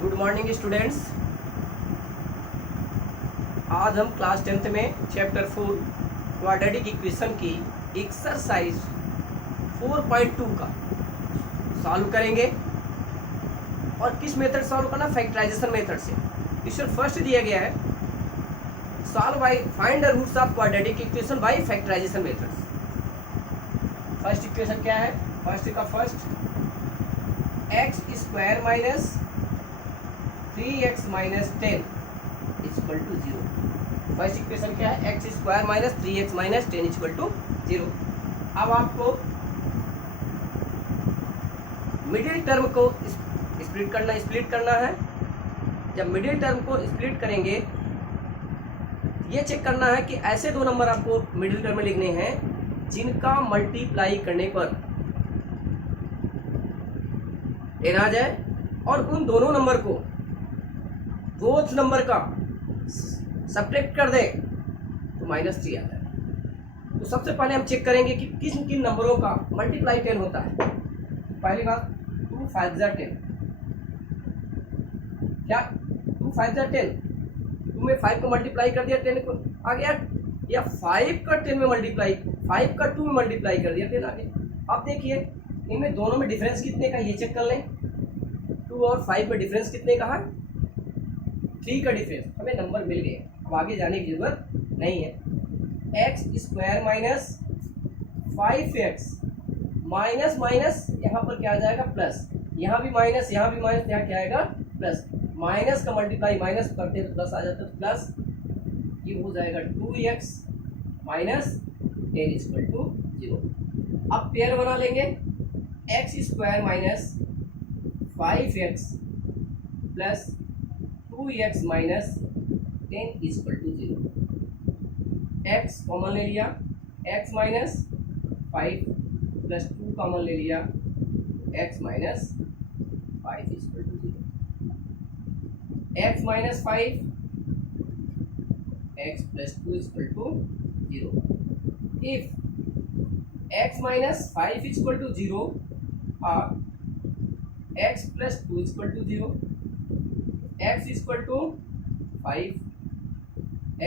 Good morning students. आज हम class 10th में चैप्टर 4 क्वाड्रेटिक इक्वेशन की एक्सरसाइज 4.2 का सॉल्व करेंगे। और किस मेथड सॉल्व करना? फैक्टराइजेशन मेथड से। क्वेश्चन फर्स्ट दिया गया है, solve by find the roots of quadratic equation by factorization method. First equation क्या है? फर्स्ट का first x square minus 3x minus 10 equal to 0। First equation क्या है? X square minus 3x minus 10 equal to 0। अब आपको middle term को split करना है। जब मिडिल टर्म को स्प्लिट करेंगे, ये चेक करना है कि ऐसे दो नंबर आपको मिडिल टर्म में लिखने हैं जिनका मल्टीप्लाई करने पर 10 आ जाए, और उन दोनों नंबर को बोथ नंबर का सब्ट्रैक्ट कर दे तो -3 आ जाए। तो सबसे पहले हम चेक करेंगे कि किन किन नंबरों का मल्टीप्लाई 10 होता है। पहली बात 2 5 10। क्या 2 5 10? 2 में 5 को मल्टीप्लाई कर दिया 10 को आ गया, या 5 का 10 में मल्टीप्लाई 5 का 2 में मल्टीप्लाई कर दिया 10 आ गया। अब देखिए इनमें दोनों में डिफरेंस कितने का ये चेक कर लें। 2 और 5 में डिफरेंस कितने का है? 3 का डिफरेंस। हमें नंबर मिल गए, अब आगे जाने की जरूरत नहीं है। X square minus 5x minus minus यहाँ पर क्या आ जाएगा? प्लस। यहाँ भी माइनस, यहाँ भी माइनस, यहाँ क्या आएगा? प्लस। माइनस का मल्टीप्लाई माइनस करते तो प्लस आ जाता है, प्लस ये हो जाएगा 2x माइनस 10 इक्वल टू 0। अब पेयर बना लेंगे, x square minus 5x plus 2x minus 10 equal to 0। x common ले लिया, x माइनस 5 प्लस 2 कॉमन ले लिया, x minus 5 equal to 0। x minus 5 x plus 2 equal to 0। If x minus 5 equal to 0 और x plus 2 equal to 0, x equal to 5,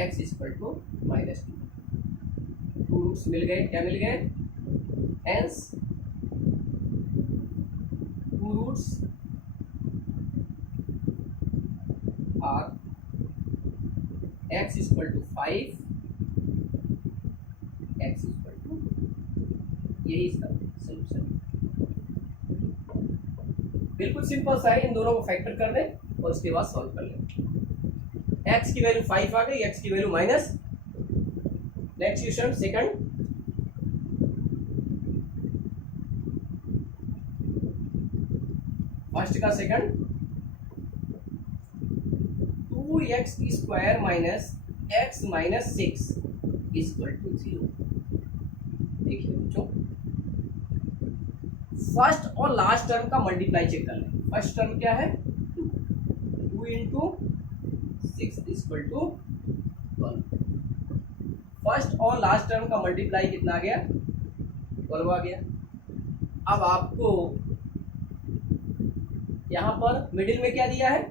x equal to -2। Two roots मिल गए। क्या मिल गए? Hence two roots are x equal to 5, x equal to, यही इसका solution. बिल्कुल simple सा है, इन दोनों को फैक्टर कर दें और उसके बाद सॉल्व कर लें। x की वैल्यू 5 आ गई, x की value minus. Next question second, first का second 2x square minus x minus 6 equal to 0। देखिए बच्चों, फर्स्ट और लास्ट टर्म का मल्टीप्लाई चेक कर लें। फर्स्ट टर्म क्या है? 2 इंटू 6 इक्वल टू 12। फर्स्ट और लास्ट टर्म का मल्टीप्लाई कितना आ गया? 12 आ गया। अब आपको यहाँ पर मिडिल में क्या दिया है?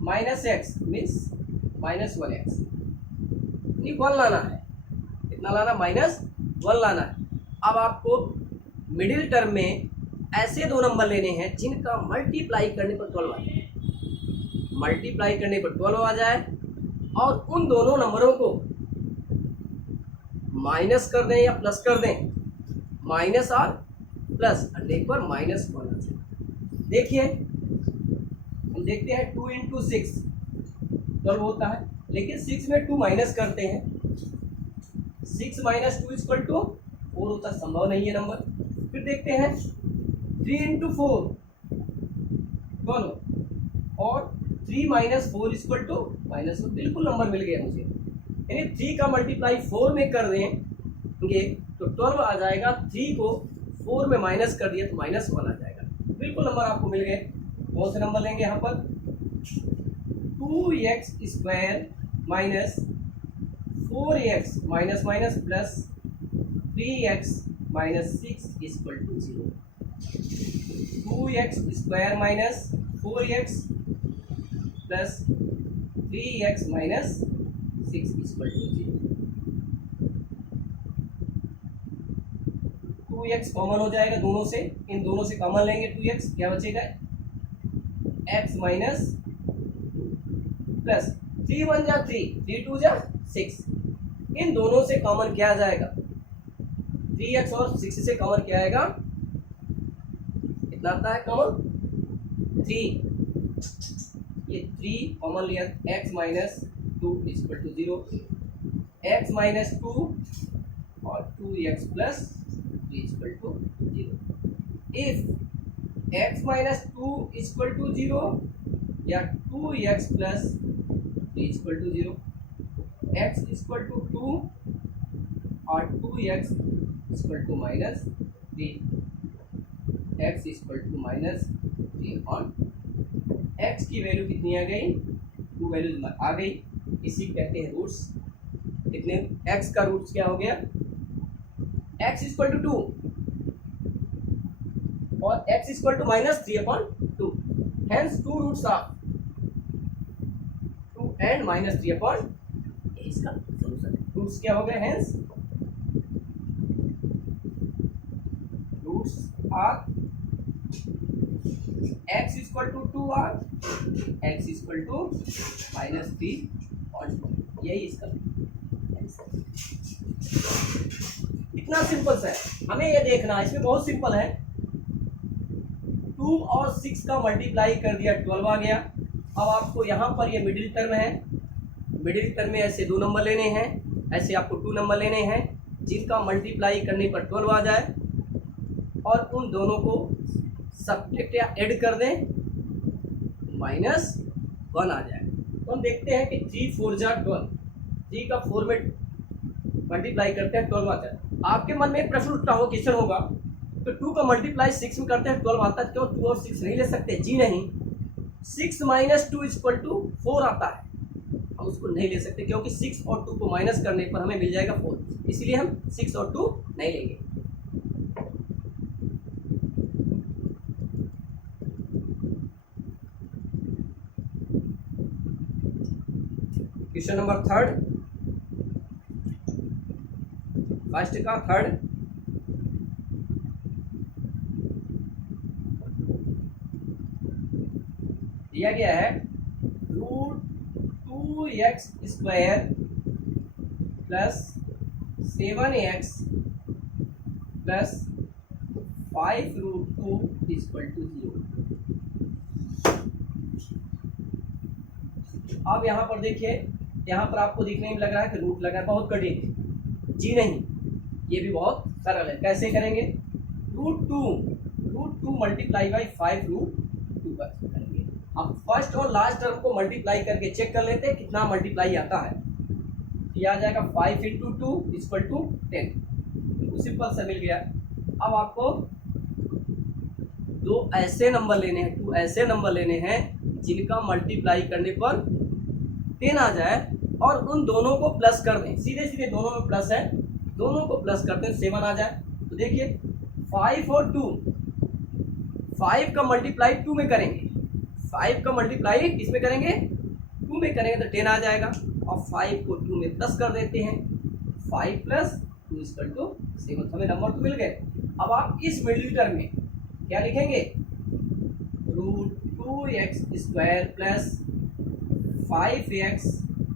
-x मीन्स -1x, 1 लाना है। कितना लाना? -1 लाना है। अब आपको मिडिल टर्म में ऐसे दो नंबर लेने हैं जिनका मल्टीप्लाई करने पर 12 आ जाए। मल्टीप्लाई करने पर 12 आ जाए और उन दोनों नंबरों को माइनस कर दें या प्लस कर दें, माइनस और प्लस, एक बार -1 आ जाए। देखिए हम देखते हैं 2 इंटू 6 12 होता है, लेकिन 6 में 2 माइनस करते हैं, 6 माइनस 2 इक्वल टू 4 होता, संभव नहीं है नंबर। फिर देखते हैं 3 इंटू 4 12 और 3 माइनस 4 इक्वल टू -1, बिल्कुल नंबर मिल गया मुझे। यानी 3 का मल्टीप्लाई 4 में कर देंगे तो 12 आ जाएगा, 3 को 4 में माइनस कर दिया तो -1 आ जाएगा। बिल्कुल नंबर आपको मिल गए। कौन से नंबर लेंगे यहाँ पर? 2x square minus 4x minus minus plus 3x minus 6 equal to 0। 2x square minus 4x plus 3x minus 6 equal to 0। 2x common हो जाएगा दोनों से, इन दोनों से कॉमन लेंगे 2x, क्या बचेगा x माइनस प्लस 3 1 जा 3, 3 2 जा 6, इन दोनों से कॉमन क्या आ जाएगा 3x और 6 से कॉमन क्या आएगा, कितना आता है कॉमन 3, ये 3 कॉमन लिया, x minus 2 equal to 0, x minus 2 और 2x plus 3 equal to 0। If x minus 2 equal to 0 या 2x plus 3 equal to 0, x equal to 2 और 2x equal to minus 3, x equal to minus 3 और x की value कितनी आ गई, 2 value आ गई, इसी कहते हैं रूट्स। कितने x का रूट्स क्या हो गया, x इक्वल टू 2 और x equal to minus 3/2, hence 2 roots are 2 and minus 3/, इसका सॉल्यूशन रूट्स क्या हो गए, hence roots are x equal to 2 और x इक्वल टू माइनस 3 और 2, यही इसका आंसर। इतना सिंपल सा है, हमें ये देखना है, इसमें बहुत सिंपल है। 2 और 6 का मल्टीप्लाई कर दिया 12 आ गया। अब आपको यहाँ पर ये मिडिल टर्म है, मिडिल टर्म में ऐसे 2 नंबर लेने हैं, ऐसे आपको 2 नंबर लेने हैं जिनका मल्टीप्लाई करने पर 12 आ जाए और उन दोनों को सब्ट्रैक्ट या ऐड कर दें, -1 आ जाए। तो हम देखते हैं कि 3 4 जा 12, 3 का 4 में मल्टीप्लाई करते हैं 12 आता है। आपके मन में एक प्रश्न उठता हो, क्वेश्चन होगा तो 2 का मल्टीप्लाई 6 में करते हैं 12 आता है, क्यों 2 और 6 नहीं ले सकते? जी नहीं, 6 माइनस 2 इक्वल टू 4 आता है, हम उसको नहीं ले सकते क्योंकि 6 और 2 को माइनस करने पर हमें मिल जाएगा 4, इसलिए हम 6 और 2 नहीं लेंगे। क्वेश्चन नंबर 3, फर्स्ट का 3, दिया गया है √2x square plus 7x plus 5√2 equal to 0। अब यहाँ पर देखिए, यहाँ पर आपको दिखने में लग रहा है कि रूट लगा है, बहुत कठिन है। जी नहीं, ये भी बहुत सरल है। कैसे करेंगे, √2 मल्टीप्लाई बाई 5√2 करेंगे। अब फर्स्ट और लास्ट टर्म को मल्टीप्लाई करके चेक कर लेते हैं कितना मल्टीप्लाई आता है। ये आ जाएगा 5 × 2 इक्वल टू 10, सिंपल सा मिल गया। अब आपको 2 ऐसे नंबर लेने हैं, 2 ऐसे नंबर लेने हैं जिनका मल्टीप्लाई करने पर 10 आ जाए और उन दोनों को प्लस कर दें, सीधे सीधे दोनों में प्लस है, दोनों को प्लस करते हैं 7 आ जाए। तो देखिए 5 और 2, 5 का मल्टीप्लाई 2 में करेंगे, 5 का मल्टीप्लाई किस में करेंगे, 2 में करेंगे तो 10 आ जाएगा। और 5 को 2 में प्लस कर देते हैं, 5 + 2 = 7, हमें नंबर तो मिल गए। अब आप इस मिडिल टर्म में क्या लिखेंगे, √2x square plus 5x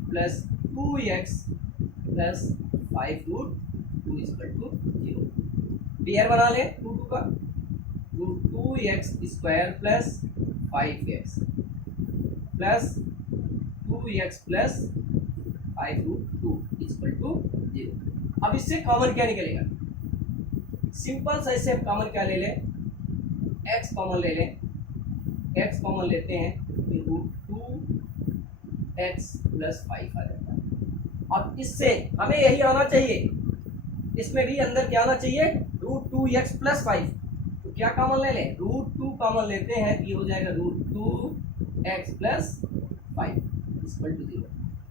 plus 2x plus 5√2 = 0। Pair बना लें 2 का, √2x square plus 5x plus 2x plus 5√2 = 0। अब इससे कॉमन क्या निकलेगा, सिंपल सा इससे कॉमन क्या ले लें, x कॉमन ले लें, x कॉमन लेते हैं तो √2x प्लस 5 आ जाता है। अब इससे हमें यही आना चाहिए, इसमें भी अंदर क्या आना चाहिए, √2x प्लस 5। तो क्या कॉमन ले लें, √2 कॉमन लेते हैं, ये हो जाएगा √2x प्लस 5 = 0।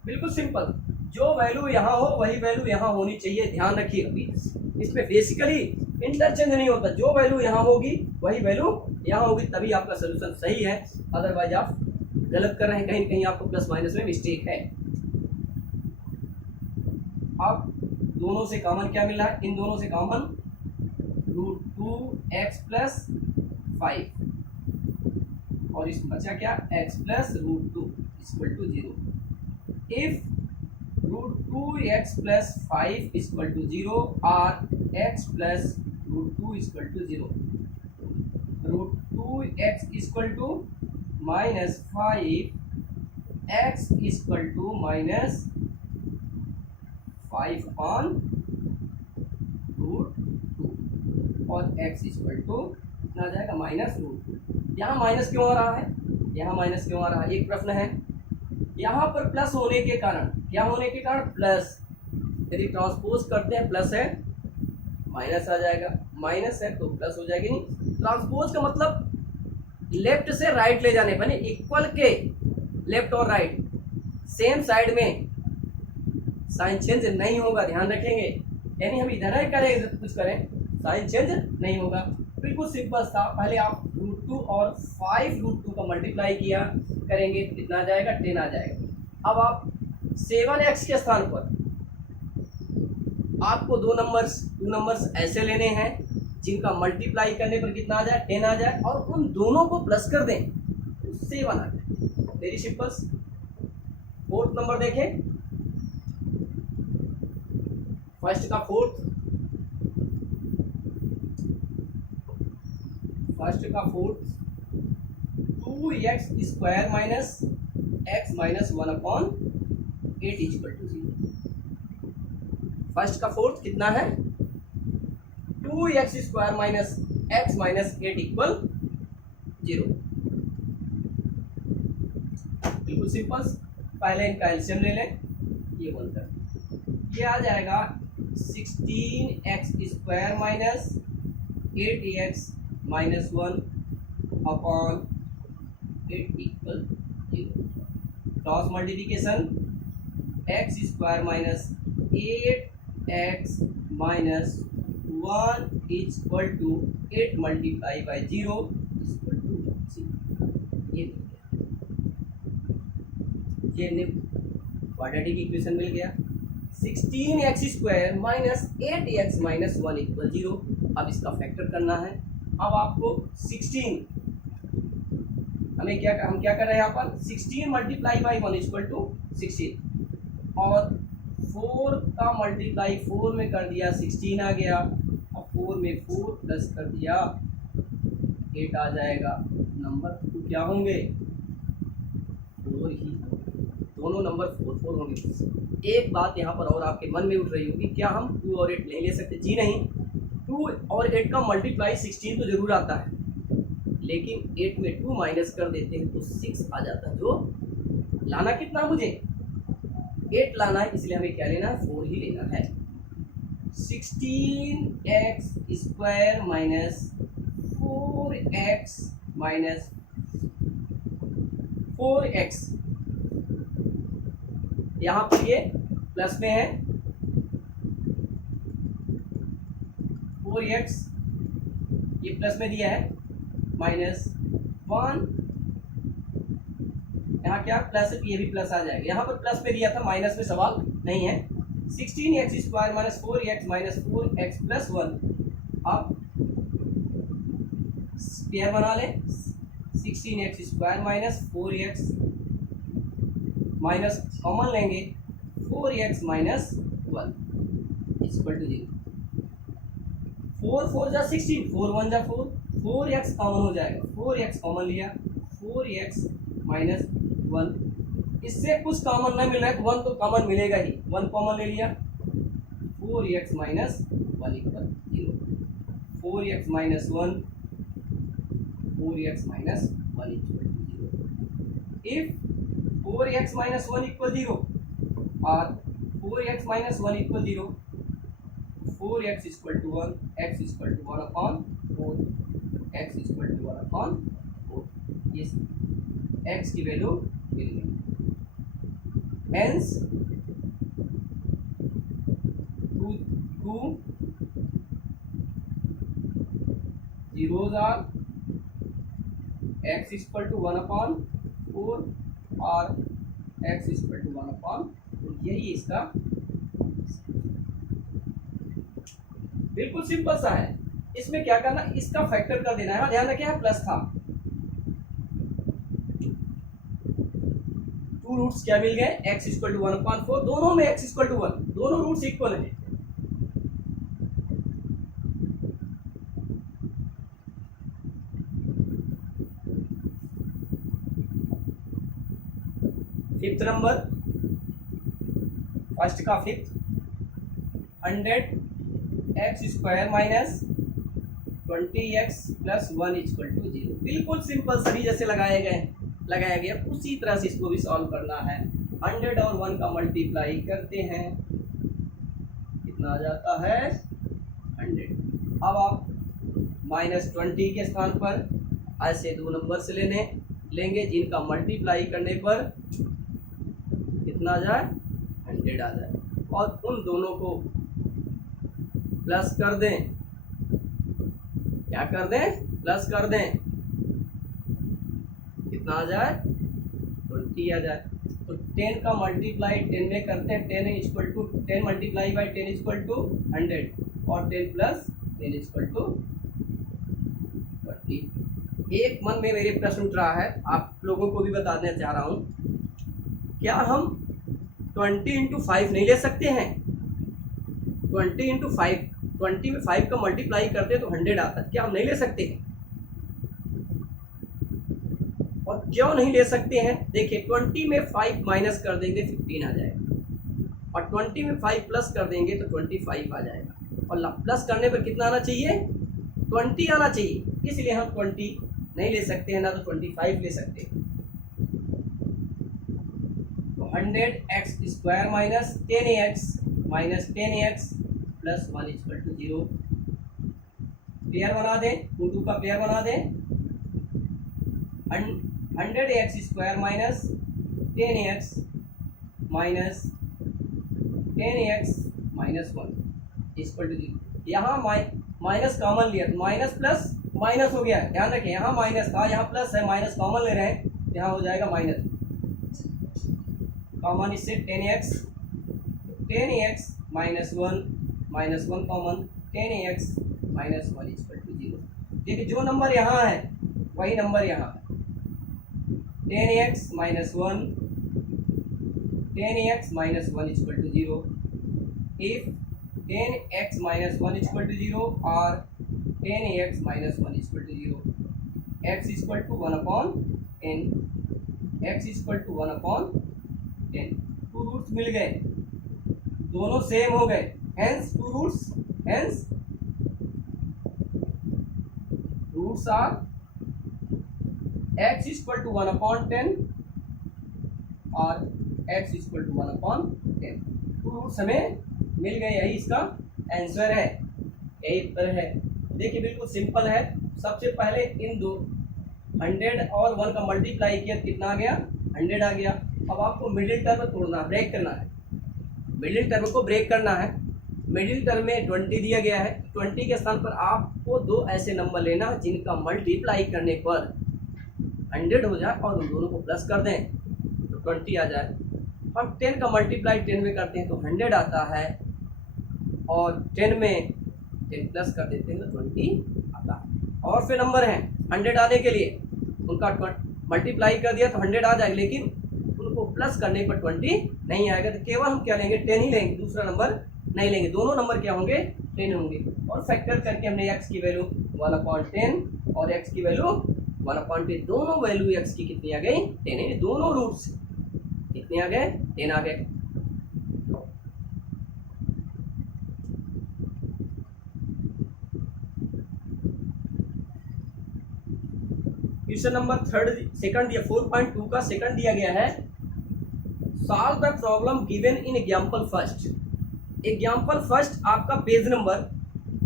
बिल्कुल सिंपल, जो वैल्यू यहाँ हो वही वैल्यू यहाँ होनी चाहिए। ध्यान रखिए, अभी इसमें बेसिकली इंटरचेंज नहीं होता, जो वैल्यू यहाँ होगी वही वैल्यू यहाँ होगी, तभी आपका सोल्यूशन सही है, अदरवाइज आप गलत कर रहे हैं, कहीं कहीं आपको प्लस माइनस में मिस्टेक है। अब दोनों से कॉमन क्या मिला है, इन दोनों से कॉमन √2x प्लस 5 और इसमें बचा क्या, x plus √2 equal to 0। If √2x plus 5 equal to 0 और x plus √2 equal to 0, √2x equal to minus 5x equal to minus 5 upon √2 और x इक्वल टू कितना आ जाएगा, माइनस √2। यहाँ माइनस क्यों आ रहा है, यहाँ माइनस क्यों आ रहा है, एक प्रश्न है। यहाँ पर प्लस होने के कारण, क्या होने के कारण, प्लस, यदि ट्रांसपोज करते हैं प्लस है माइनस आ जाएगा, माइनस है तो प्लस हो जाएगी। नहीं, ट्रांसपोज का मतलब लेफ्ट से राइट ले जाने पर, इक्वल के लेफ्ट और राइट सेम साइड में साइन चेंज नहीं होगा, ध्यान रखेंगे। यानी हम इधर ही करें कुछ करें, साइन चेंज नहीं होगा। बिल्कुल सिंपल था। पहले आप √2 और 5 √2 का मल्टीप्लाई किया करेंगे तो कितना आ जाएगा, 10 आ जाएगा। अब आप 7x के स्थान पर आपको दो नंबर्स ऐसे लेने हैं जिनका मल्टीप्लाई करने पर कितना आ जाए, 10 आ जाए, और उन दोनों को प्लस कर दें तो 7 आ जाए। Very simple. फोर्थ नंबर देखें, फर्स्ट का fourth 2x square minus x minus 1 upon 8 equal to 0। First का फोर्थ कितना है, 2x square minus x minus 8 equal 0। बिल्कुल सिंपल। पहले इनका एलसीएम ले लें, ये बनकर ये आ जाएगा 16x square minus 8x minus 1 upon 8 equal 0। Cross multiplication, x square minus 8x minus 1 equal to 8 multiply by 0 equal to 0। ये क्वाड्रेटिक इक्वेशन मिल गया। 16x square minus 8x minus 1 equal 0। अब इसका फैक्टर करना है। अब आपको 16, हम क्या कर रहे हैं यहाँ पर, 16 मल्टीप्लाई बाई 1 इक्वल टू 16 और 4 का मल्टीप्लाई 4 में कर दिया 16 आ गया, और 4 में 4 प्लस कर दिया 8 आ जाएगा। नंबर तो क्या होंगे, 4 ही, दोनों नंबर 4 4 होंगे। एक बात यहाँ पर और आपके मन में उठ रही होगी, क्या हम 2 और 8 नहीं ले सकते? जी नहीं, 2 और 8 का मल्टीप्लाई 16 तो जरूर आता है, लेकिन 8 में 2 माइनस कर देते हैं तो 6 आ जाता है। जो लाना कितना मुझे, 8 लाना है, इसलिए हमें क्या लेना है, 4 ही लेना है। 16x square minus 4x minus 4x, यहाँ पर ये प्लस में है, 4x ये प्लस में दिया है, माइनस 1, यहाँ क्या प्लस है, ये भी प्लस आ जाएगा। यहाँ पर प्लस में दिया था, माइनस में सवाल नहीं है। 16x square minus 4x minus 4x plus 1, अब पेयर बना लें। 16x square minus 4x minus common लेंगे 4x माइनस 1 इक्वल टू 0। 4 4 जा 16, 4 1 जा 4, 4x कॉमन हो जाएगा, 4x कॉमन लिया, 4x माइनस 1, इससे कुछ कॉमन नहीं मिल रहा है तो 1 तो कॉमन मिलेगा ही, 1 कॉमन ले लिया, 4x minus 1 equal 0। 4x minus 1, 4x minus 1 equal to 0। If 4x minus 1 equal 0 और 4x minus 1 equal 0, 4x equal to 1, x equal to 1 upon 4, x equal to 1 upon 4, ये x की वैल्यू मिल गई। Hence 2 zeros are x equal to 1 upon 4 और x equal to 1/4। यही इसका बिल्कुल simple सा है। इसमें क्या करना, इसका फैक्टर कर देना है। ध्यान रखिए प्लस था, टू रूट्स क्या मिल गए, x इक्वल टू 1/4, दोनों में x इक्वल टू 1, दोनों रूट्स इक्वल है। फिफ्थ नंबर, फर्स्ट का fifth, 100x² minus 20x plus 1 equal to 0। बिल्कुल सिंपल, सभी जैसे लगाया गया उसी तरह से इसको भी सॉल्व करना है। 100 और 1 का मल्टीप्लाई करते हैं, कितना आ जाता है 100। अब आप -20 के स्थान पर ऐसे दो नंबर से लेंगे जिनका मल्टीप्लाई करने पर कितना आ जाए 100 आ जाए, और उन दोनों को प्लस कर दें। क्या कर दें, प्लस कर दें, कितना आ जाए 20 आ जाए। तो 10 का मल्टीप्लाई 10 में करते हैं, 10 equal to 10 multiply by 10 equal to 100 और 10 प्लस 10 इक्वल टू 20। एक मन में मेरे प्रश्न उठ रहा है, आप लोगों को भी बता देना चाह रहा हूँ, क्या हम 20 इंटू 5 नहीं ले सकते हैं? 20 इंटू 5, 20 में 5 का मल्टीप्लाई करते हैं तो 100 आता है, क्या हम नहीं ले सकते हैं? और क्यों नहीं ले सकते हैं? देखिए 20 में 5 माइनस कर देंगे 15 आ जाएगा, और 20 में 5 प्लस कर देंगे तो 25 आ जाएगा, और प्लस करने पर कितना आना चाहिए 20 आना चाहिए। इसलिए हम 20 नहीं ले सकते हैं, ना तो 25 ले सकते हैं। तो 100x² minus 10x plus 1 equal to 0। Pair बना दें, 2 का पेयर बना दें। 100x² minus 10x minus 10x minus 1 equal to 0। यहाँ माइनस कॉमन लिया, माइनस प्लस माइनस हो गया। ध्यान रखें, यहाँ माइनस था, यहाँ प्लस है, माइनस कॉमन ले रहे हैं, यहाँ हो जाएगा माइनस कॉमन। इससे 10x minus 1 common, 10x minus 1 equal to 0। देखिए जो नंबर यहाँ है वही नंबर यहाँ है, 10x minus 1 equal to 0। If 10x minus 1 equal to 0 और 10x minus 1 equal to 0, x equal to 1/10, x equal to 1/10। Two roots मिल गए, दोनों सेम हो गए, hence two roots, hence roots are x equal to 1/10 और x equal to 1/10। Two roots हमें मिल गए, यही इसका आंसर है, यही उत्तर है। देखिए बिल्कुल सिंपल है। सबसे पहले इन दो 100 और 1 का मल्टीप्लाई किया, कितना आ गया 100 आ गया। अब आपको मिडिल टर्म तोड़ना, ब्रेक करना है, मिडिल टर्म को ब्रेक करना है। मिडिल टर्म में 20 दिया गया है, 20 के स्थान पर आपको दो ऐसे नंबर लेना जिनका मल्टीप्लाई करने पर 100 हो जाए और उन दोनों को प्लस कर दें तो 20 आ जाए। हम 10 का मल्टीप्लाई 10 में करते हैं तो 100 आता है, और 10 में 10 प्लस कर देते हैं तो 20 आता है। और फिर नंबर हैं 100 आने के लिए उनका मल्टीप्लाई कर दिया तो 100 आ जाएगा, लेकिन उनको प्लस करने पर 20 नहीं आएगा। तो केवल हम क्या लेंगे 10 ही लेंगे, दूसरा नंबर नहीं लेंगे। दोनों नंबर क्या होंगे 10 होंगे। और फैक्टर करके हमने x की वैल्यू 1/10 और x की वैल्यू 1/10, दोनों वैल्यू x की कितनी आ गई 10 है। दोनों रूट्स कितने आ गए 10 आ गए। क्वेश्चन नंबर सेकंड 4.2 का सेकंड दिया गया है, solve the problem given in example first. Example first आपका पेज नंबर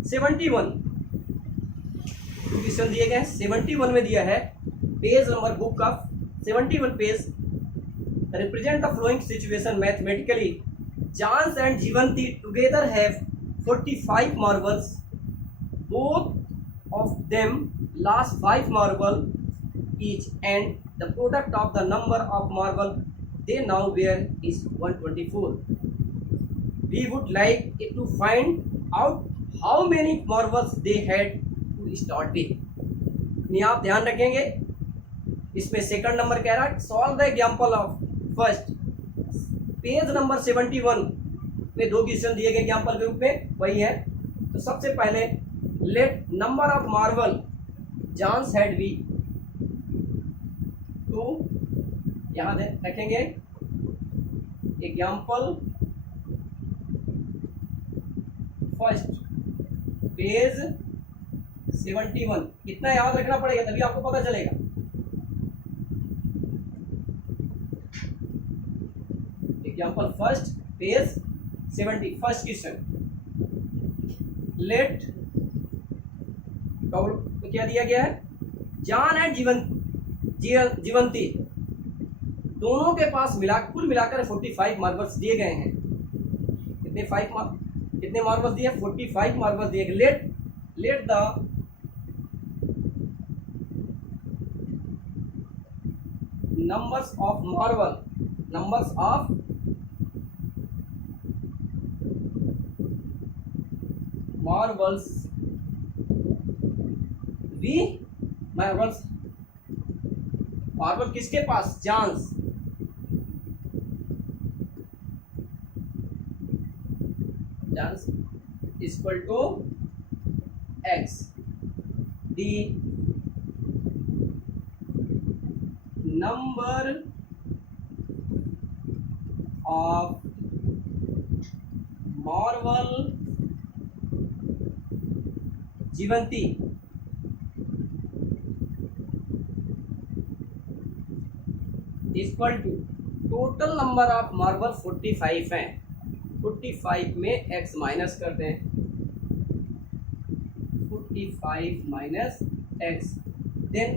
71, क्वेश्चन दिए गए 71 में दिया है, पेज नंबर बुक का 71 page. Represent the flowing situation mathematically. Jans and Jivanti together have 45 marbles. Both of them lost 5 marbles each, and the product of the number of marble they now where is 124. We would like it to find out how many marbles they had to start with. नहीं, आप ध्यान रखेंगे, इसमें second number कह रहा है solve the example of first. Page number 71 में दो क्वेश्चन दिए गए एग्जाम्पल के रूप में, वही है. तो सबसे पहले let number of marble John's had be 2. यहां रखेंगे एग्जाम्पल फर्स्ट पेज 71. कितना याद रखना पड़ेगा तभी आपको पता चलेगा. Example first page 70 first question. Let क्या दिया गया है, जॉन एंड जीवंती दोनों के पास कुल मिलाकर 45 मार्बल्स दिए गए हैं. कितने मार्बल्स दिए, 45 मार्बल्स दिए गए. Let the numbers of marbles भी मार्बल किसके पास, John's. John's equal to x. The number of marble Jivanti equal to total number of marble 45 हैं. 45 में x माइनस कर दें, 45 minus x, then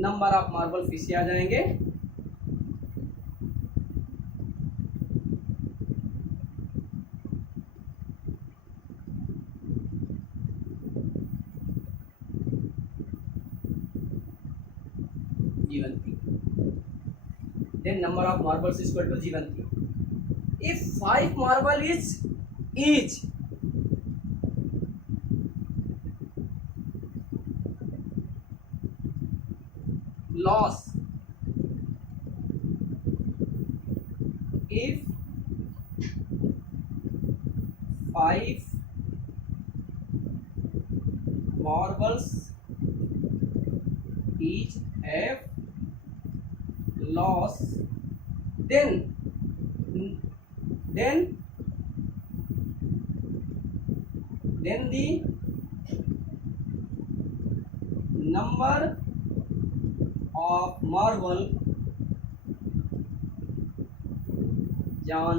number of marble फिर से आ जाएंगे. Jivanti, then number of marbles equal to Jivanti. If 5 marble is each loss, if 5 marbles each have loss, then the number of marble John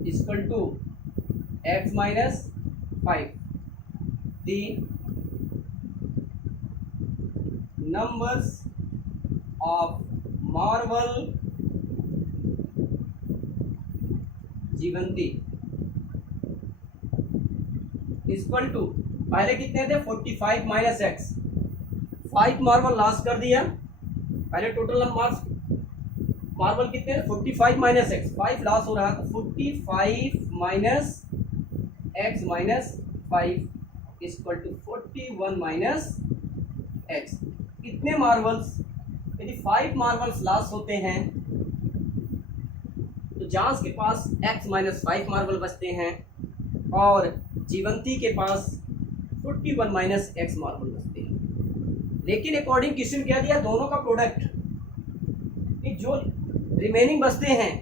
equal to x minus 5. The numbers of marble Jivanti equal to, पहले कितने थे 45 minus x. 5 marble loss कर दिया, पहले total marble कितने 45 minus x, 5 loss हो रहा है तो 45 minus x minus 5 equal to 41 minus x. कितने मार्बल्स, यदि 5 मार्बल्स लॉस होते हैं तो जॉन्स के पास x माइनस 5 मार्बल बचते हैं और जीवंती के पास 41 माइनस एक्स मार्बल बचते हैं. लेकिन अकॉर्डिंग क्वेश्चन क्या दिया, दोनों का प्रोडक्ट, जो रिमेनिंग बचते हैं,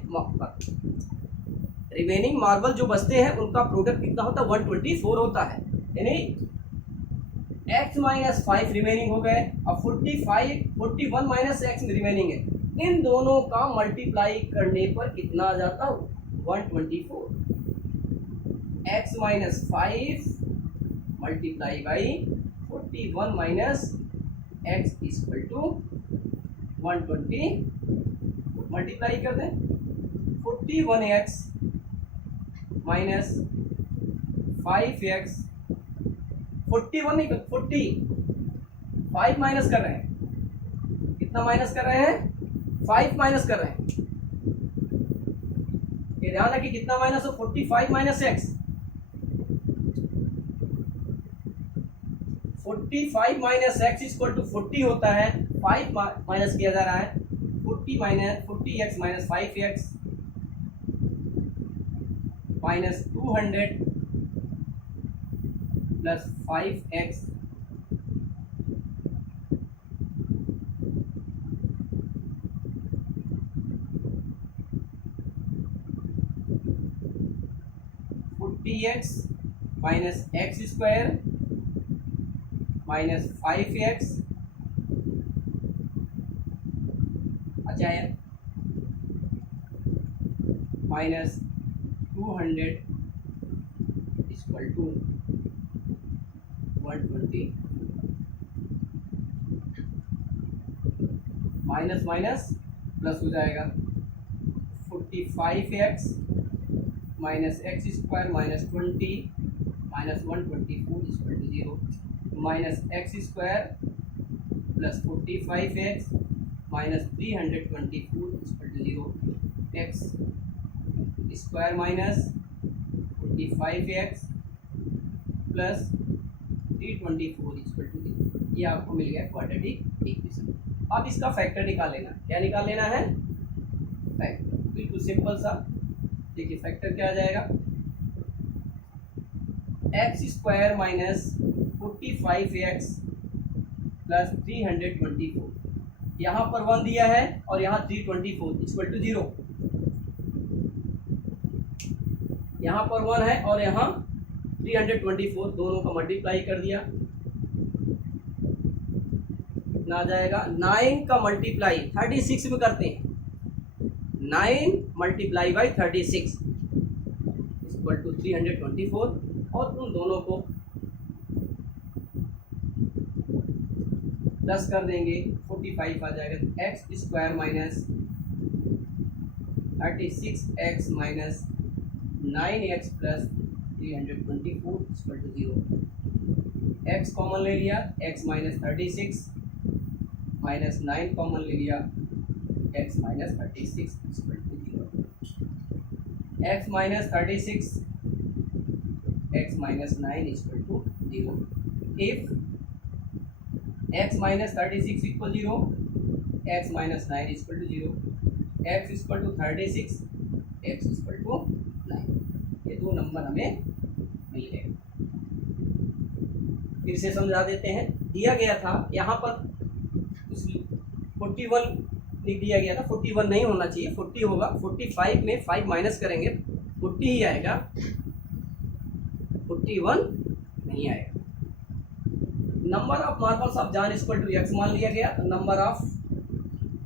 रिमेनिंग मार्बल जो बचते हैं उनका प्रोडक्ट कितना होता है 124 होता है. यानी x माइनस 5 रिमेनिंग हो गए और 41 माइनस एक्स रिमेनिंग है. इन दोनों का मल्टीप्लाई करने पर कितना आ जाता 124. x minus 5 multiply by 41 minus x equal to 120. Multiply कर दें 41x माइनस 5x, 41 नहीं 40, 5 माइनस कर रहे हैं कितना माइनस कर रहे हैं, 5 माइनस कर रहे हैं। ये ध्यान रखिए कितना माइनस हो, 45 minus x, 45 minus x equal to 40 होता है, 5 माइनस किया जा रहा है, 40x minus 5x minus 200 plus 5x x minus x square minus 5x, अच्छा है, minus 200 equal to 120, minus minus plus हो जाएगा, 45x minus x square minus 20 minus 124 equal to 0, minus x square plus 45x minus 324 equal to 0, x square minus 45x plus 324 equal to 0। ये आपको मिल गया quadratic equation. अब इसका factor निकाल लेना। क्या निकाल लेना है? फैक्टर। बिल्कुल सिंपल सा। देखिए फैक्टर क्या आ जाएगा, x square minus 45x plus 324, यहाँ पर 1 दिया है और यहाँ 324 इक्वल टू 0, यहाँ पर 1 है और यहाँ 324, दोनों का मल्टीप्लाई कर दिया, कितना आ जाएगा, 9 का मल्टीप्लाई 36 में करते हैं, 9 मल्टीप्लाई बाई 36 इक्वल टू 324, और उन दोनों को प्लस कर देंगे, 45 आ जाएगा, x square minus 36x minus 9x plus 324 equal to 0। X common ले लिया, x माइनस 36 माइनस 9 कॉमन ले लिया, x minus 36 equal to 0। x minus 36 x minus 9 equal to 0। If x minus 36 equal 0, x minus 9 equal to 0, x equal to 36, x equal to 9, ये दो number हमें मिल गए। फिर से समझा देते हैं। दिया गया था यहाँ पर 41 लिख दिया गया था, 41 नहीं होना चाहिए, 40 होगा। 45 में 5 माइनस करेंगे 40 ही आएगा, 41 नहीं आएगा। Number of marbles of John equal to x मान लिया गया, तो नंबर ऑफ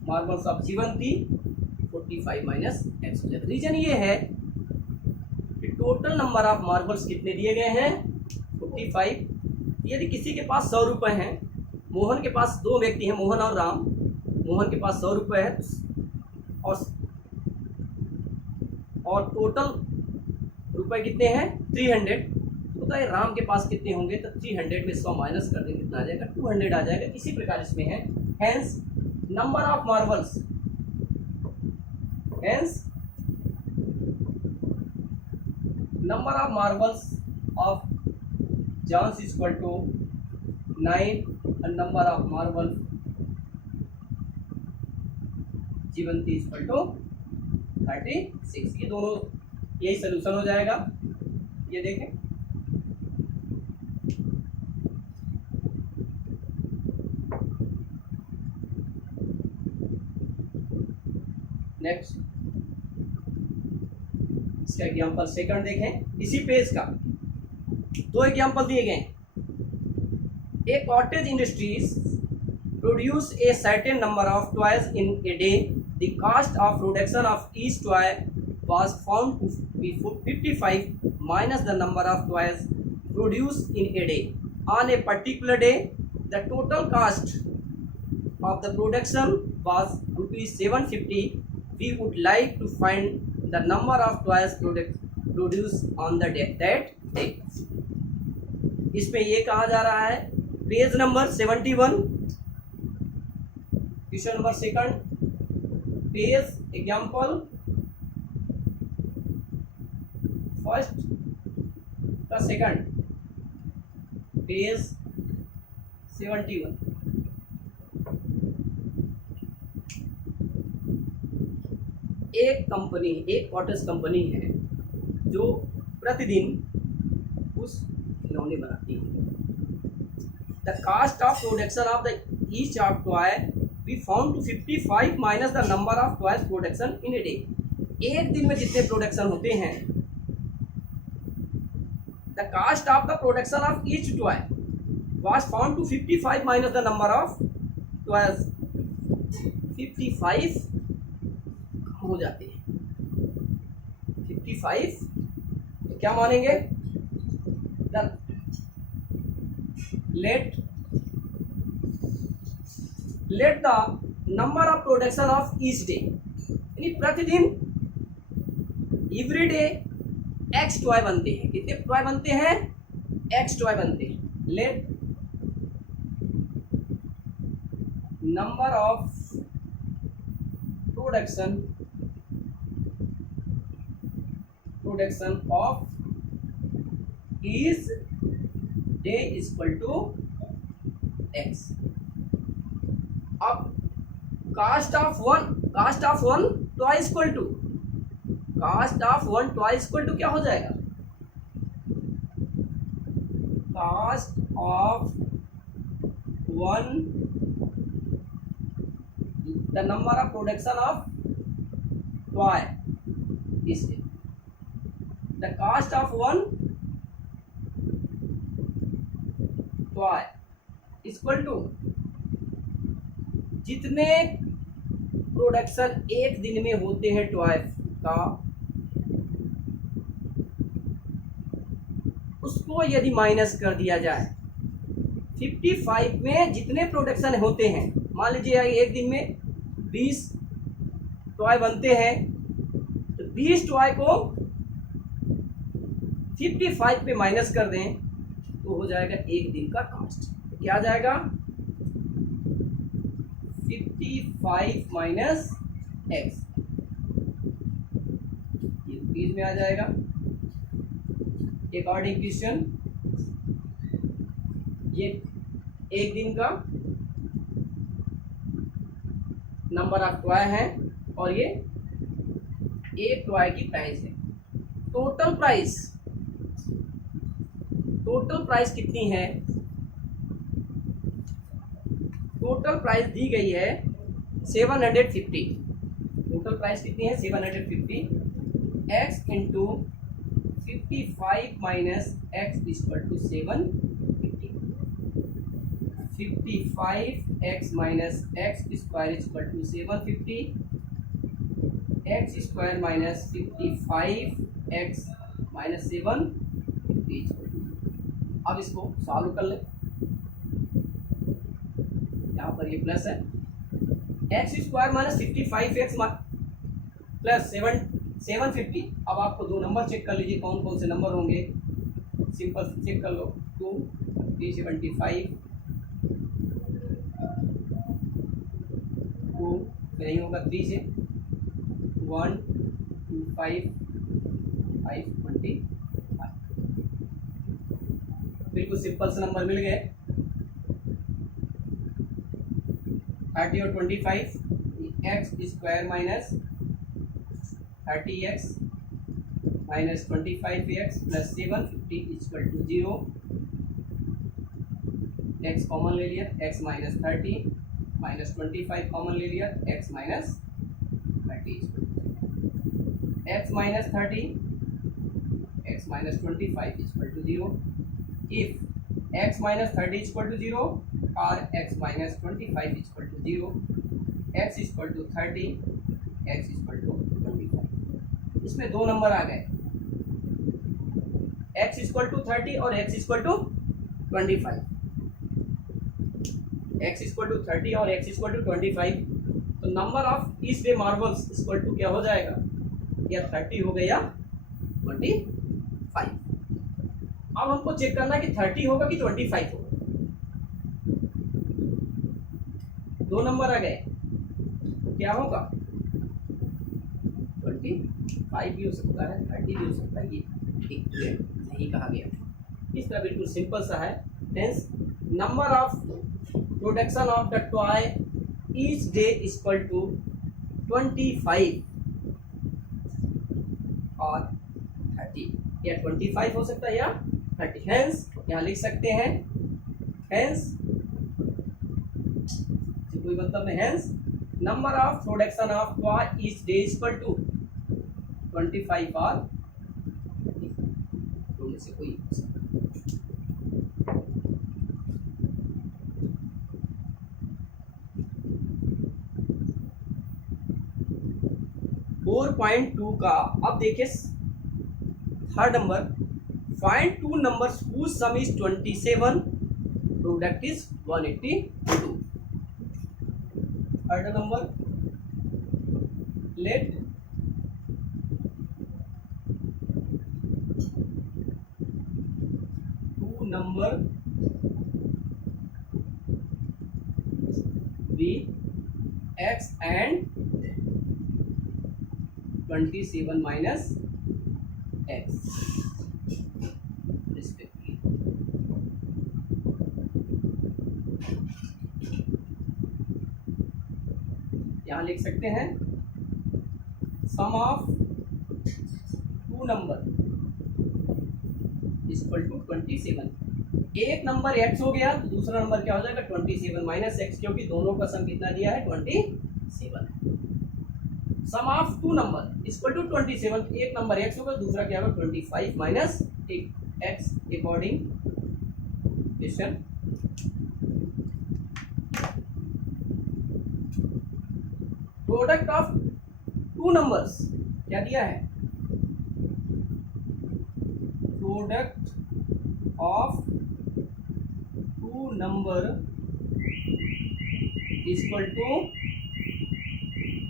मार्बल्स ऑफ जीवन थी 45 माइनस एक्स हो जाएगा। रीजन ये है कि टोटल नंबर ऑफ मार्बल्स कितने दिए गए हैं, 45। यदि किसी के पास 100 रुपये हैं, मोहन के पास, दो व्यक्ति हैं मोहन और राम, मोहन के पास 100 रुपये है और टोटल रुपए कितने हैं 300, तो राम के पास कितने होंगे, तो 300 में 100 माइनस कर देंगे, कितना आ जाएगा 200 आ जाएगा। इसी प्रकार इसमें है, hence number of marbles, hence number of marbles of John's equal to 9 और number of marble Jivanti equal to 36। ये दोनों, यही सोल्यूशन हो जाएगा। ये देखें, नेक्स्ट इसका एग्जांपल सेकंड देखें, इसी पेज का दो एग्जांपल दिए गए हैं। A cottage industries produce a certain number of toys in a day, the cost of production of each toy was found to be 55 minus the number of toys produced in a day. On a particular day, the total cost of the production was rupees 750. We would like to find the number of toys produced on the day that day. इसमें ये कहा जा रहा है, page number 71, question number second, page example first का second, page 71। एक cottage company है जो प्रतिदिन उस खिलौने बनाती है। The cost of production of the each of toy we found to 55 minus the number of toys production in a day. एक दिन में जितने प्रोडक्शन होते हैं, the cost of the production of each toy was found to 55 minus the number of toys. 55 हो जाते हैं, 55 तो क्या मानेंगे, let the number of production of each day, यानी प्रतिदिन एवरी डे एक्स टॉय बनते हैं। कितने टॉय बनते हैं, एक्स टॉय बनते हैं। Let number of production of each day is equal to x। अब cost of one toy equal to क्या हो जाएगा, cost of one the number of production of toy इस day. The cost of one toy equal to जितने production एक दिन में होते हैं टॉय का, उसको यदि माइनस कर दिया जाए 55 में जितने प्रोडक्शन होते हैं, मान लीजिए एक दिन में 20 टॉय बनते हैं, तो 20 टॉय को 55 पे माइनस कर दें तो हो जाएगा एक दिन का कास्ट। तो क्या आ जाएगा, 55 माइनस एक्स, ये रुपीज में आ जाएगा। एक और इक्वेशन, ये एक दिन का नंबर ऑफ टॉय है और ये एक टॉय की प्राइस है। टोटल प्राइस कितनी है, टोटल प्राइस दी गई है 750। टोटल प्राइस कितनी है, 750। X into 55 minus x equal to 750। 55 x minus x square equal to 750। X square minus 55 x minus 750। अब इसको सॉल्व कर ले, यहाँ पर ये प्लस है, x square minus 55 x plus 750। अब आपको दो नंबर चेक कर लीजिए कौन कौन से नंबर होंगे, सिंपल चेक कर लो। 2 375 2 नहीं होगा 3 से 1 2 5 5 20। बिल्कुल सिंपल से नंबर मिल गए। 30 और 25, x square minus 30x minus 25x plus 750 equal to 0। X common ले लिया, एक्स माइनस 30 माइनस 25 कॉमन ले लिया, x minus 30 x minus 30 x minus 25 equal to 0। if x minus 30 is equal to 0 or x minus 25 is equal to 0, x is equal to 30, x is equal to 25। इसमें दो number आ गए, x is equal to 30 और x is equal to 25। x is equal to 30 और x is equal to 25, तो number of each day marbles equal to क्या हो जाएगा, या 30 हो गया 25। अब हमको चेक करना है कि 30 होगा कि 25 होगा। दो नंबर आ गए, क्या होगा 25 भी हो सकता है, 30 भी हो सकता है, ये इक्वलेंट नहीं कहा गया। इस तरह बिल्कुल सिंपल सा है। Hence number of production of the toy each day equal to 25 और 30, या 25 हो सकता है या 30। हेंस यहाँ लिख सकते हैं, हेंस कोई मतलब नहीं, hence number of production of toy each day equal to 25 और 30, दोनों से कोई हो सकता है। 4.2 का अब देखिए third number, find two numbers whose sum is 27, product is 182। Third number, let two number be x and 27 minus x respectively। यहाँ लिख सकते हैं sum of two number equal to 27। एक नंबर x हो गया तो दूसरा नंबर क्या हो जाएगा 27 माइनस x, क्योंकि दोनों का सम कितना दिया है 27। Sum of two number equal to 27, एक नंबर x होगा दूसरा क्या होगा 25 minus x according question. Product of two numbers क्या दिया है, product of two number equal to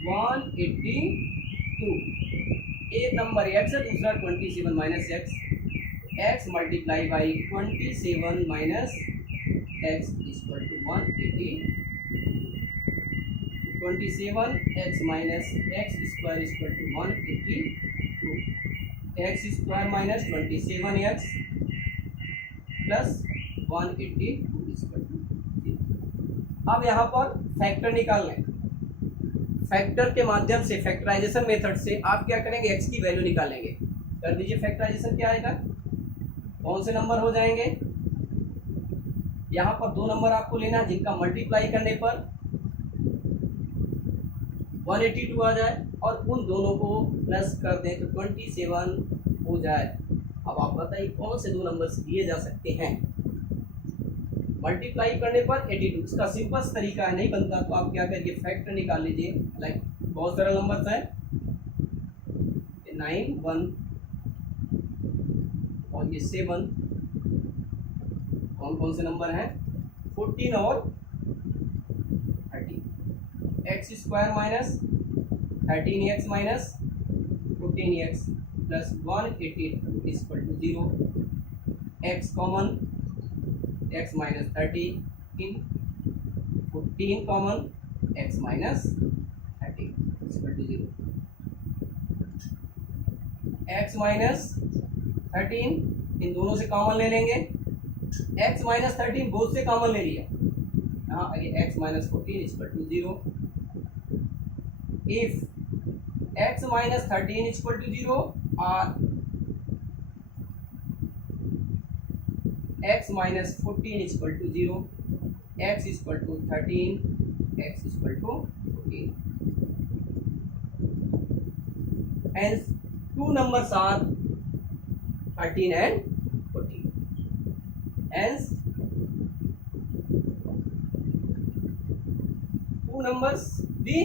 182। एक नंबर x है दूसरा 27 minus x multiply by 27 minus x equal to 180। 27 x minus x square equal to 182, x square minus 27x plus 182 equal to 0। अब यहाँ पर फैक्टर निकाल लें। फैक्टर के माध्यम से, फैक्टराइजेशन मेथड से आप क्या करेंगे, x की वैल्यू निकालेंगे। कर दीजिए फैक्टराइजेशन, क्या आएगा, कौन से नंबर हो जाएंगे। यहाँ पर दो नंबर आपको लेना है जिनका मल्टीप्लाई करने पर 182 आ जाए और उन दोनों को प्लस कर दें तो 27 हो जाए। अब आप बताइए कौन से दो नंबर दिए जा सकते हैं। मल्टीप्लाई करने पर 82, इसका सिंपल तरीका है, नहीं बनता तो आप क्या करिए फैक्टर निकाल लीजिए। लाइक बहुत सारे नंबर है 9 1 और ये 7, कौन कौन से नंबर हैं 14 और 30। X square minus 13x minus 14x plus 182 equal to 0। x common, x minus 13, 14 common, x minus 13 equal to 0। x minus 13 इन दोनों से कॉमन ले लेंगे, x माइनस 13 बोथ से कॉमन ले लिया, यहाँ आगे x minus 14 equal to 0। If x minus 13 is equal to 0 or x minus 14 is equal to 0, x is equal to 13, x is equal to 14. Hence, two numbers are 13 and 14. Hence, two numbers be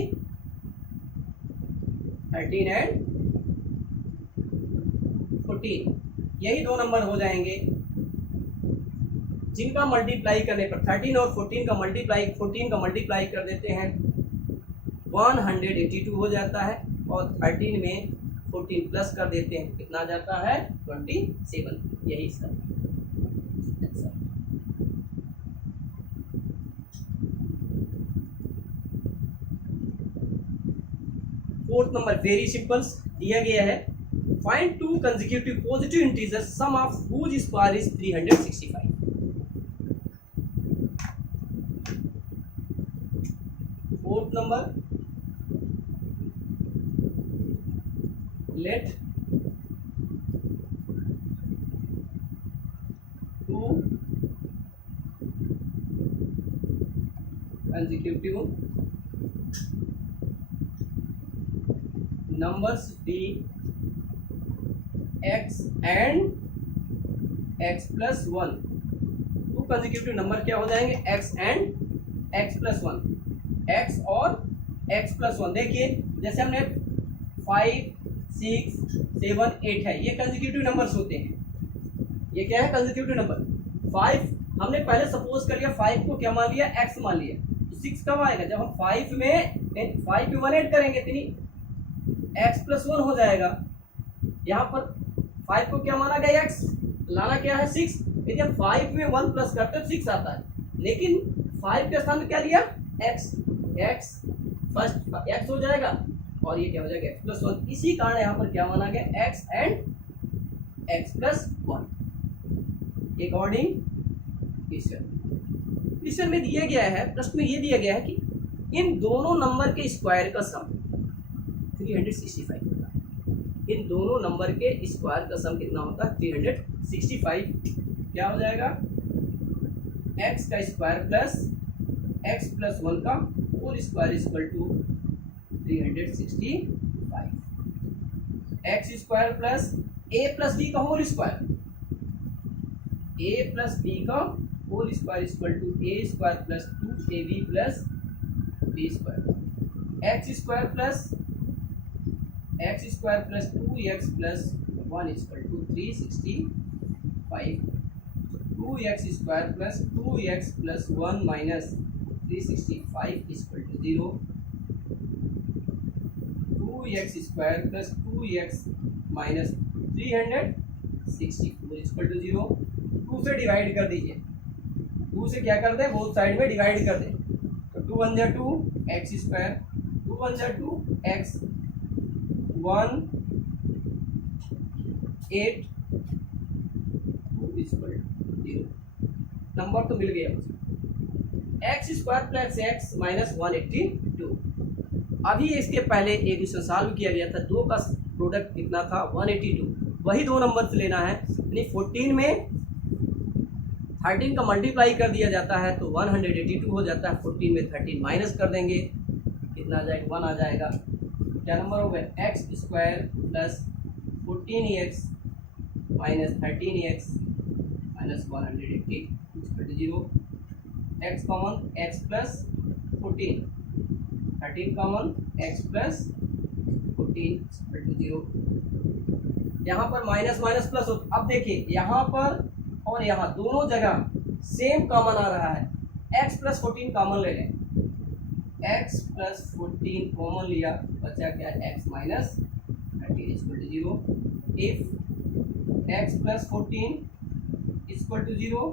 13 and 14, यही दो number हो जाएंगे जिनका multiply करने पर 13 और 14 का multiply कर देते हैं 182 हो जाता है, और 13 में 14 प्लस कर देते हैं कितना जाता है 27, यही इसका answer. Fourth number very simple दिया गया है, find two consecutive positive integers sum of whose square is 365। Fourth number, let two consecutive numbers be x and x plus 1। Two consecutive number क्या हो जाएंगे, x and x plus 1, x और x plus 1। देखिए जैसे हमने 5, 6, 7, 8 है, ये consecutive numbers होते हैं। ये क्या है, कंसेक्यूटिव नंबर। 5 हमने पहले सपोज कर लिया, 5 को क्या मान लिया, x मान लिया। 6 कब आएगा, जब हम 5 में 1 ऐड करेंगे तो x प्लस 1 हो जाएगा। यहाँ पर 5 को क्या माना गया, x, लाना क्या है 6। यदि हम 5 में 1 प्लस करते हैं 6 आता है, लेकिन 5 के स्थान में क्या लिया, x फर्स्ट x हो जाएगा और ये क्या हो जाएगा x प्लस 1। इसी कारण यहाँ पर क्या माना गया, x and x plus 1 according question में दिया गया है, प्रश्न में ये दिया गया है कि इन दोनों नंबर के स्क्वायर का सम 365 होता है। इन दोनों नंबर के स्क्वायर का सम कितना होता है, 365। क्या हो जाएगा, x का स्क्वायर प्लस x प्लस 1 का whole square equal to 365। x square plus a plus b का whole square, a plus b का whole square equal to a square plus 2ab plus b square. x square plus 2x plus 1 equal to 365। 2x square plus 2x plus 1 minus 365 equal to 0। 2x square plus 2x minus 364 equal to 0। 2 से divide कर दीजिए, 2 से क्या कर दें, both side में divide कर दें। तो 2 1 जा 2 x स्क्वायर, 2 1 जा 2 x, 1 8 2 इक्वल 0। नंबर तो मिल गया मुझे, x square plus x minus 182। अभी इसके पहले एक क्वेश्चन सॉल्व किया गया था, 2 का प्रोडक्ट कितना था, 182। वही दो नंबर से लेना है, यानी 14 में 13 का मल्टीप्लाई कर दिया जाता है तो 182 हो जाता है। 14 में 13 माइनस कर देंगे, कितना आ जाएगा, 1 आ जाएगा। क्या नंबर हो गया, x square plus 14x minus 13x minus 180 equal 0। X common, x plus 14, 13 common, x plus 14 equal 0। यहाँ पर माइनस माइनस प्लस हो, अब देखिए यहाँ पर और यहाँ दोनों जगह सेम कॉमन आ रहा है। x प्लस 14 कॉमन ले लें, x प्लस 14 कॉमन लिया, बचा क्या, x minus 13 equal to 0। If x plus 14 equal to 0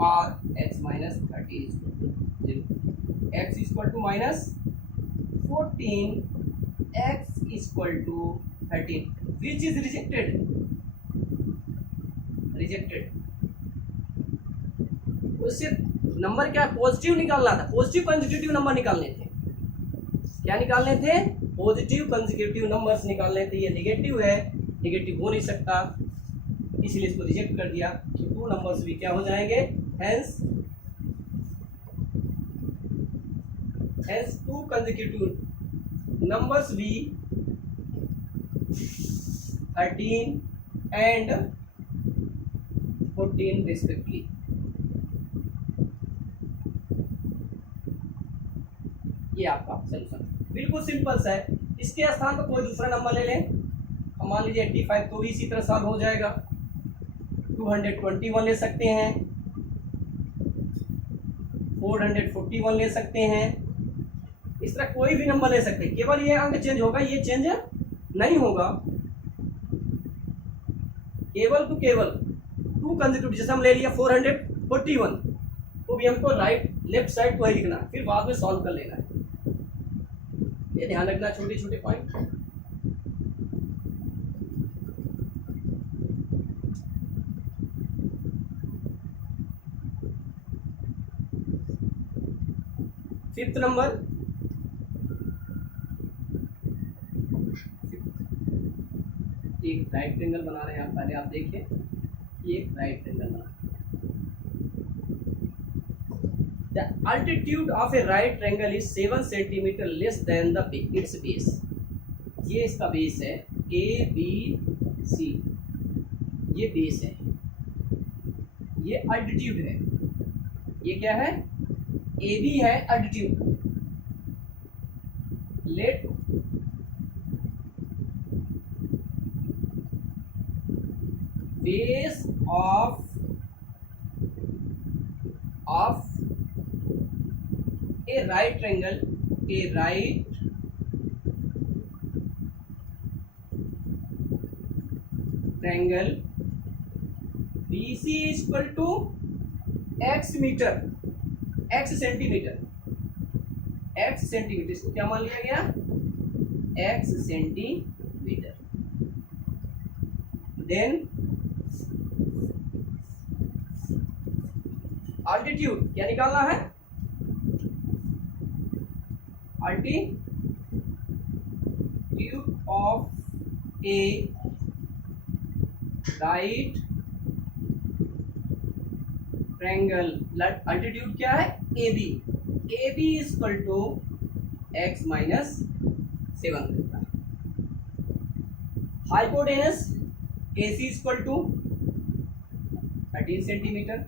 और x minus 13 equal to 0, x equal to minus 14 x equal to 13, which is rejected. उससे number क्या पॉजिटिव निकालना था, पॉजिटिव कंसेक्यूटिव नंबर निकालने थे। क्या निकालने थे, पॉजिटिव कंसेक्यूटिव नंबर्स निकालने थे। ये नेगेटिव है, नेगेटिव हो नहीं सकता, इसलिए इसको रिजेक्ट कर दिया। तो 2 नंबर्स भी क्या हो जाएंगे, हेंस 2 कंसेक्यूटिव नंबर्स भी 13 एंड 14 रिस्पेक्टिवली। ये आपका सोल्यूशन बिल्कुल सिंपल सा है। इसके स्थान पर कोई दूसरा नंबर ले लें, मान लीजिए 85, तो भी इसी तरह सॉल्व हो जाएगा। 221 ले सकते हैं, 441 ले सकते हैं, इस तरह कोई भी नंबर ले सकते हैं। केवल ये अंक चेंज होगा, ये चेंज नहीं होगा। केवल टू केवल 2 कंसेक्यूटिव, जैसे हम ले लिया 441, तो भी हमको राइट लेफ्ट साइड को ही लिखना है, फिर बाद में सॉल्व कर लेना है। ये ध्यान रखना, छोटे छोटे पॉइंट। फिफ्थ नंबर, एक राइट ट्रायंगल बना रहे हैं आप, पहले आप देखिए, ये एक राइट ट्रायंगल बना। The altitude of a right triangle is 7 centimetre less than the it's base. ये इसका बेस है, ए बी सी, ये बेस है, ये अल्टीट्यूड है, ये क्या है, ए बी है altitude. Let base of a right triangle, a right triangle BC is equal to x metre, x centimetre, x centimetre, इसको क्या मान लिया गया, x सेंटीमीटर। देन अल्टीट्यूड क्या निकालना है, altitude of a right triangle, altitude क्या है, A B, A B is equal to x minus 7 देता है। Hypotenuse A C is equal to 13 centimetre.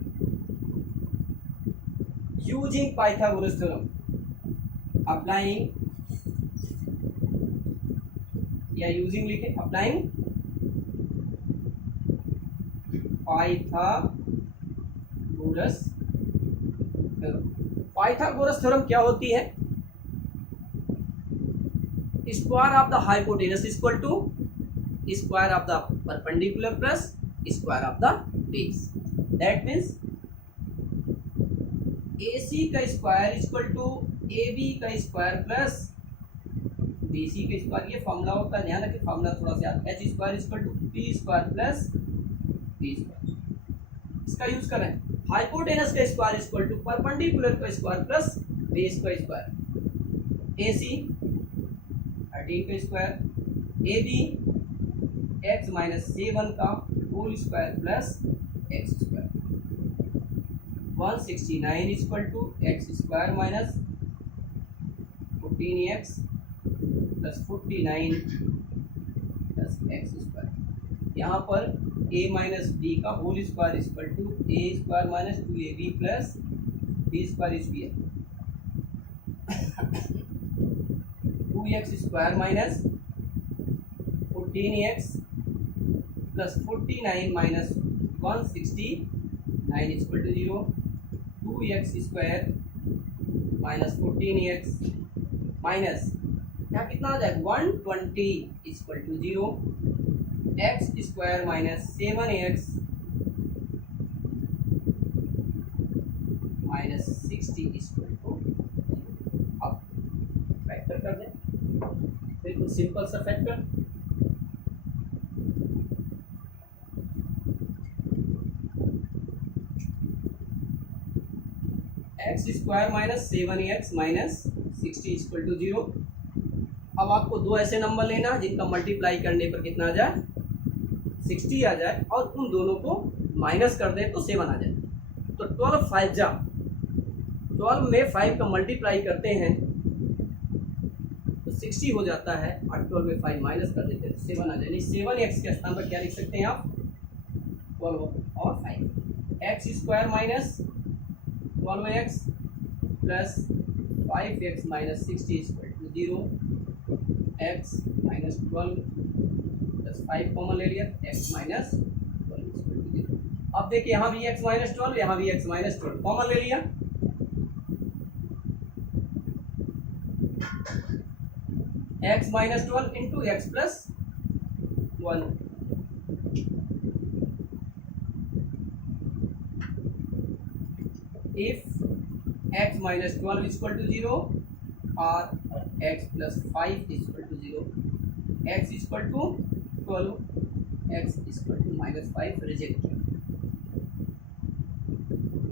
Using Pythagoras theorem, applying या यूजिंग लिखे, applying Pythagoras theorem. Pythagoras theorem क्या होती है, square of the hypotenuse equal to square of the perpendicular plus square of the base. That means AC का square equal टू AB का square plus BC का square. ये formula का ध्यान रखें, फॉर्मूला थोड़ा सा याद, H square equal to P square plus B square, इसका यूज कर रहे हैं। हाइपोटेनस का स्क्वायर इक्वल टू परपेंडिकुलर का स्क्वायर प्लस बेस का स्क्वायर। AC 13 का स्क्वायर, AB x माइनस 7 का whole square plus x square. 169 equal to x square minus 14x plus 49 plus x square. यहाँ पर a माइनस बी का whole square equal to a square minus 2ab plus b square is b, 2x square minus 14x plus 49 minus 169 equal to 0, 2x square minus 14x minus यहाँ कितना आ जाएगा 120 equal to 0, x square minus 7x minus 60 equal to. अब factor कर दें, बिल्कुल simple सा factor. X square minus 7x minus 60 equal to 0। अब आपको दो ऐसे नंबर लेना जिनका मल्टीप्लाई करने पर कितना आ जाए, 60 आ जाए, और उन दोनों को माइनस कर दें तो 7 आ जाए। तो 12 5 जा 12 में 5 का मल्टीप्लाई करते हैं तो 60 हो जाता है, और 12 में 5 माइनस कर देते हैं तो 7 आ जाए। 7x के स्थान पर क्या लिख सकते हैं आप, 12 और 5। X square minus 12x plus 5x minus 60 equal to 0, x minus 12 plus 5 common ले लिया, x माइनस 12 इक्वल टू 0। अब देखिए यहाँ भी x माइनस 12, यहाँ भी x माइनस 12 कॉमन ले लिया, x minus 12 into x plus 1। if x minus 12 is equal to 0 or x plus 5 is equal to 0, x is equal to 12, x is equal to minus 5, rejected,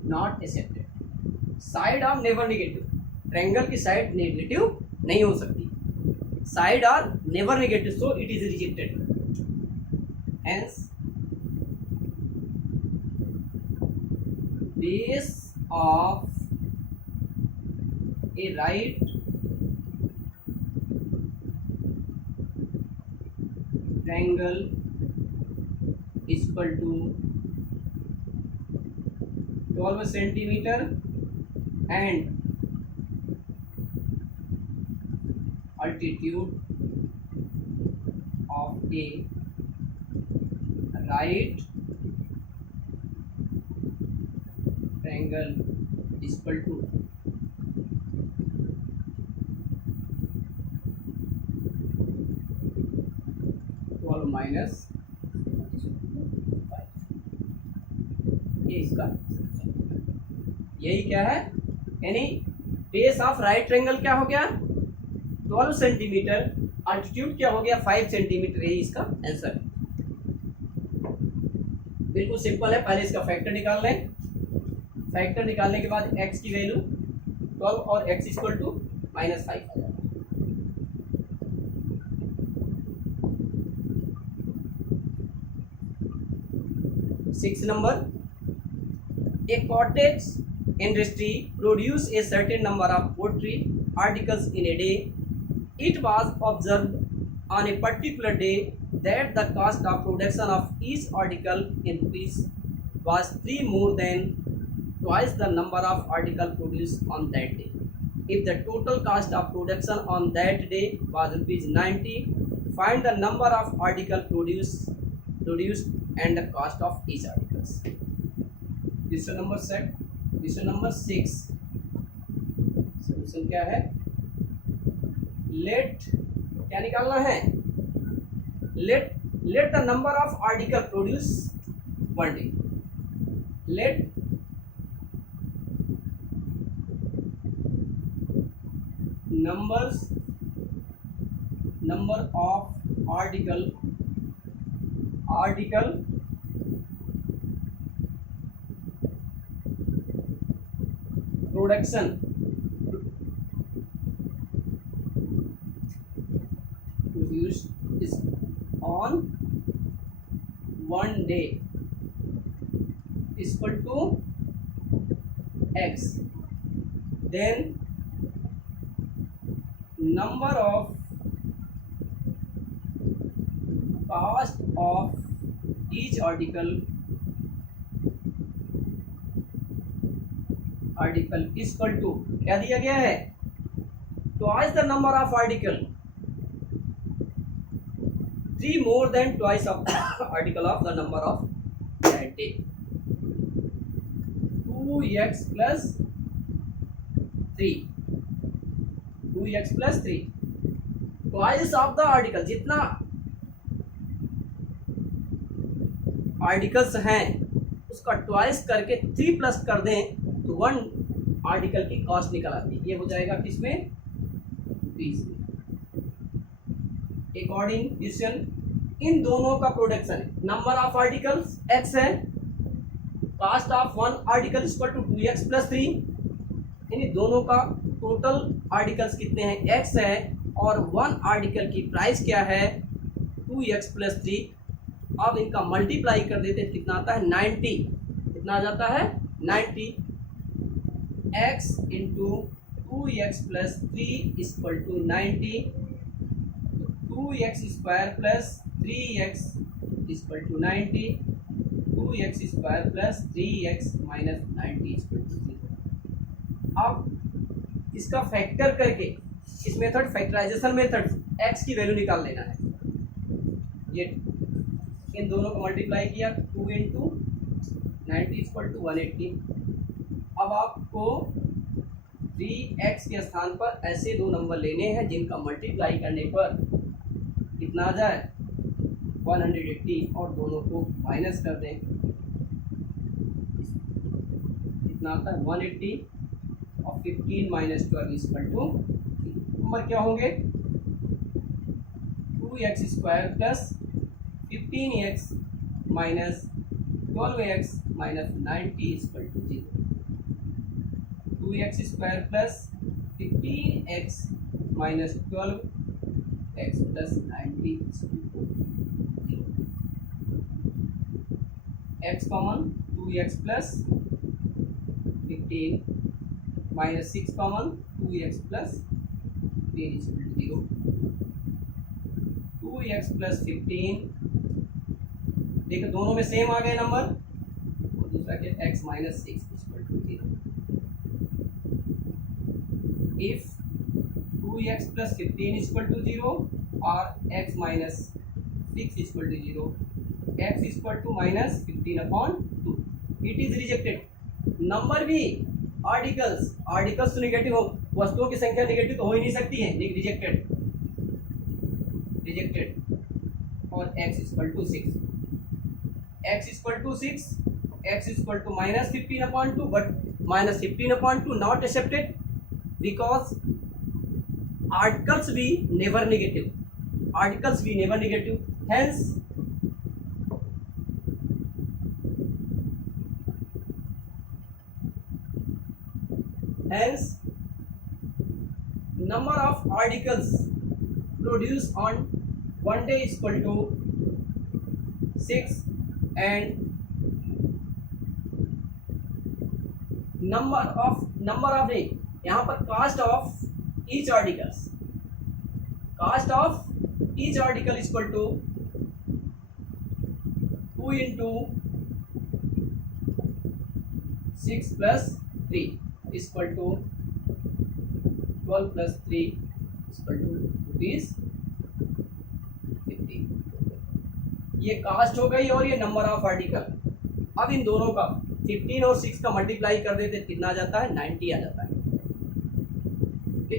not accepted। Side of never negative, triangle की side negative नहीं हो सकती, side are never negative, so it is rejected. Hence base of a right triangle is equal to 12 centimetre and altitude of a right triangle is equal to 12 minus 5। ये इसका यही क्या है, यानी बेस ऑफ राइट ट्रायंगल क्या हो गया 12 centimetre, altitude क्या हो गया 5 सेंटीमीटर। यही इसका आंसर। बिल्कुल सिंपल है, पहले इसका फैक्टर निकाल लें। फैक्टर निकालने के बाद x की वैल्यू 12 और x इक्वल टू -5 आ जाएगा। Six number, A cottage industry produce a certain number of poultry articles in a day. It was observed on a particular day that the cost of production of each article in rupees was 3 more than twice the number of articles produced on that day. If the total cost of production on that day was rupees 90, find the number of articles produced and the cost of each articles. Question number set. Question number 6, solution क्या है, late क्या निकालना है, late the number of article produce one day. Late number of article production produced is on one day is equal to x, then number of cost of each article is equal to क्या दिया गया है, twice the number of article, 3 more than twice of article of the number of that day, 2x plus 3, 2x plus 3, twice of the article, जितना articles हैं उसका twice करके 3 plus कर दें तो 1 आर्टिकल की कॉस्ट निकल आती है। ये हो जाएगा किसमें, 20 में। अकॉर्डिंग क्वेश्चन इन दोनों का प्रोडक्शन है, नंबर ऑफ आर्टिकल्स x है, cost of 1 article equal to 2x plus 3, यानी दोनों का टोटल आर्टिकल्स कितने हैं x है और 1 आर्टिकल की प्राइस क्या है 2x प्लस 3। अब इनका मल्टीप्लाई कर देते हैं, कितना आता है 90, कितना आ जाता है 90, x into 2x plus 3 equal to 90, 2x square plus 3x equal to 90, 2x square plus 3x minus 90 equal to 0। अब इसका फैक्टर करके इस मेथड फैक्टराइजेशन मेथड x की वैल्यू निकाल लेना है। ये इन दोनों को मल्टीप्लाई किया, 2 इंटू 90 इक्वल टू 180। अब आपको 3x के स्थान पर ऐसे दो नंबर लेने हैं जिनका मल्टीप्लाई करने पर कितना आ जाए 180 और दोनों को माइनस कर दें, कितना आता है 180 और 15 माइनस 12 इक्वल टू नंबर क्या होंगे 2x square plus 15x minus 12x minus 90 equal to 0, 2x square plus 15x minus 12x plus 90 x common 2x plus 15 minus 6 common 2x plus 3 is equal to 0। 2x plus 15 देखो दोनों में same आ गए number, और दूसरा क्या x minus 6 equal to 0। If 2x plus 15 equal to 0 और x minus 6 equal to 0, x equal to minus 15 upon 2, it is rejected. Number भी articles तो निगेटिव हो, वस्तुओं की संख्या निगेटिव तो हो ही नहीं सकती है, रिजेक्टेड। और x equal to 6, x equal to 6, x equal to minus 15 upon 2, but minus 15 upon 2 not accepted because articles भी never negative, hence number of articles produced on one day is equal to 6 and number of day, यहाँ पर cost of each article is equal to 2 into 6 plus 3 is equal to 12 plus 3 is equal to rupees 50। ये cast हो गई और ये number of article. अब इन दोनों का 15 और 6 का मल्टीप्लाई कर देते कितना आ जाता है, 90 आ जाता है। ओके,